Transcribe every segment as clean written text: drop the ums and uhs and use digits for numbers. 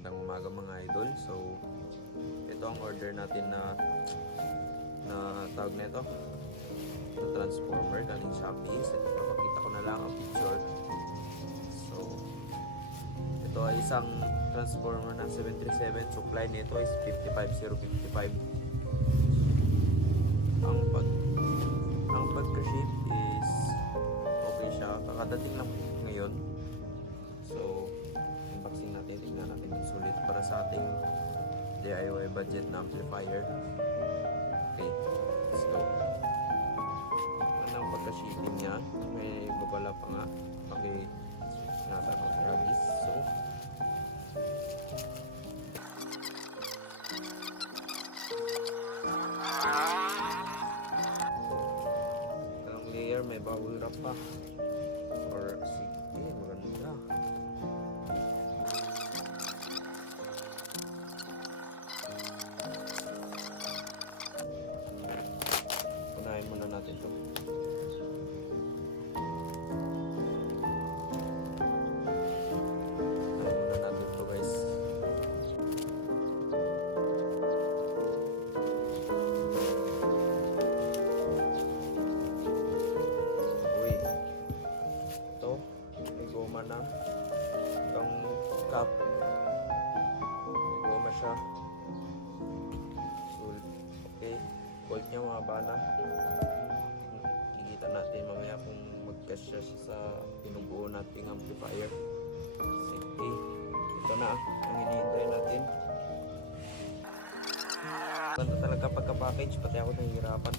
Magandang umaga mga idol. So, ito ang order natin na tawag na ito na transformer galing Shopee. So, papakita ko na lang ang picture. So, ito ay isang transformer ng 737. Supply nito is 55055. Ang pagka-ship is okay siya. Kakadating lang ngayon. So, unboxing natin, tingnan natin yung sulit para sa ating DIY budget na amplifier. Okay, let's go. Ano ang pagka-shipping niya? May babala pa nga. Okay, nata ng service. So, ang layer may bubble wrap pa. Or, sige, maganda. Unahin muna natin ito. Unahin muna natin ito guys. Uy. Ito. May goma na. Itong cap. May goma siya. Okay. Bolt niya mahaba na. Kikita natin mamaya kung magkasya siya sa pinubuo nating amplifier. Sige. Ito na ang hinihintay natin. Ganda talaga pagka-package, pati ako nahihirapan.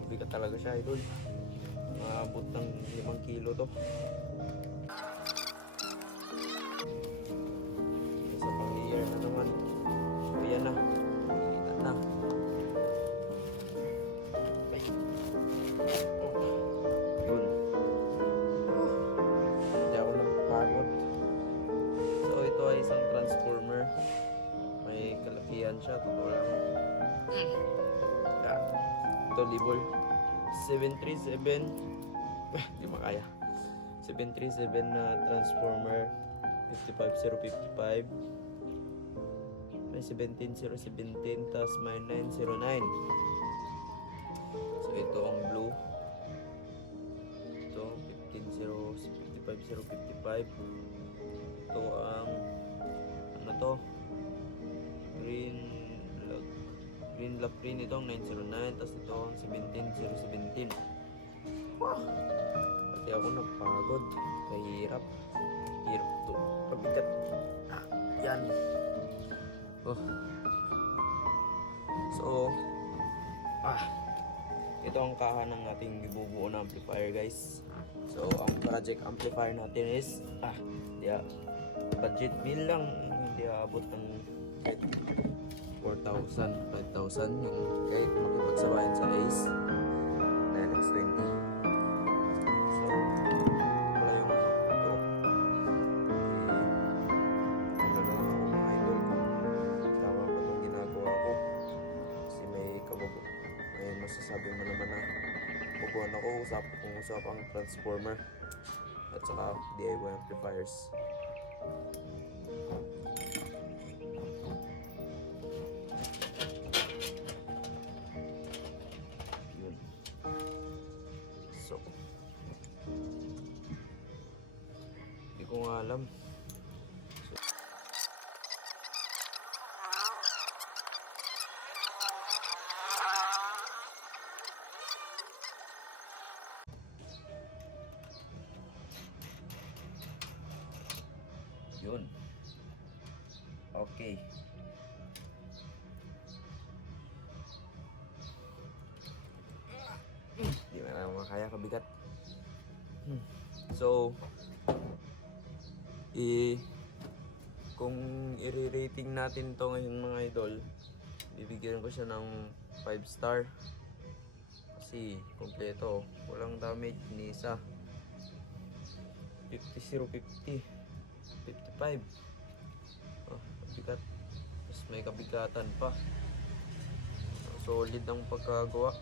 Mabigat talaga siya, idol. Maabot ng 5 kilo to. Isa pang layer na naman. So yan na. Kita na. Yun. Hindi ako nagpagod. So ito ay isang transformer. May kalakihan siya. Totoo lang. Ito libol. 737. Hindi makaya. 737 na transformer. 55055. May 17017 tas may 909. So ito ang blue. Ito 55055. Ito ang ano to? Green lock green, ito ang 909. Tas ito ang 17017. Wow. Pati ako napagod. Kahirap. Hirap to. Pabigat. Yan. Oh. So, ito ang kaha ng ating bibubuo na amplifier guys. So, ang project amplifier natin is budget meal lang, hindi aabot ng 4,000, 5,000 yung kahit makipagsabayan sa Ace na NX20. So, wala yung ito. Ano lang ako mga idol kung tama ba itong ginagawa ko. Kasi may masasabi mo naman na bubuan ako kung usapang transformer at saka DIY amplifiers. Yun. So, hindi ko nga alam. Yun. Okay. Hindi na lang makaya, kabigat. So, kung i-rating natin to ngayon mga idol, bibigyan ko siya ng 5 star. Kasi kompleto, walang damage ni isa. 50-050 55. Oh, kabigat. Tapos may kabigatan pa. Solid ang pagkagawa.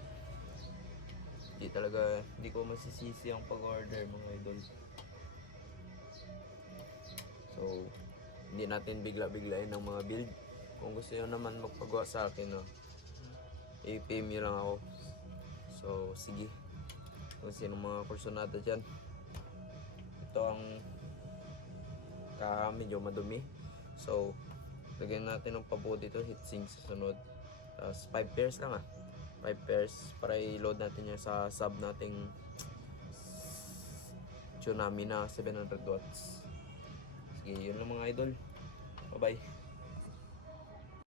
Hindi ko masisisi ang pag-order mga idol. Hindi natin bigla-biglain ng mga build. Kung gusto nyo naman magpagawa sa akin, no, i-PM nyo lang ako. So, sige. Kung sino mga kursonada dyan. Ito ang medyo madumi. So, lagyan natin ng pabuo dito, heatsink sa sunod. Tapos 5 pairs lang 5 pairs para i-load natin yung sa sub nating Tsunami na 700 watts. Sige, yun lang mga idol. Bye bye.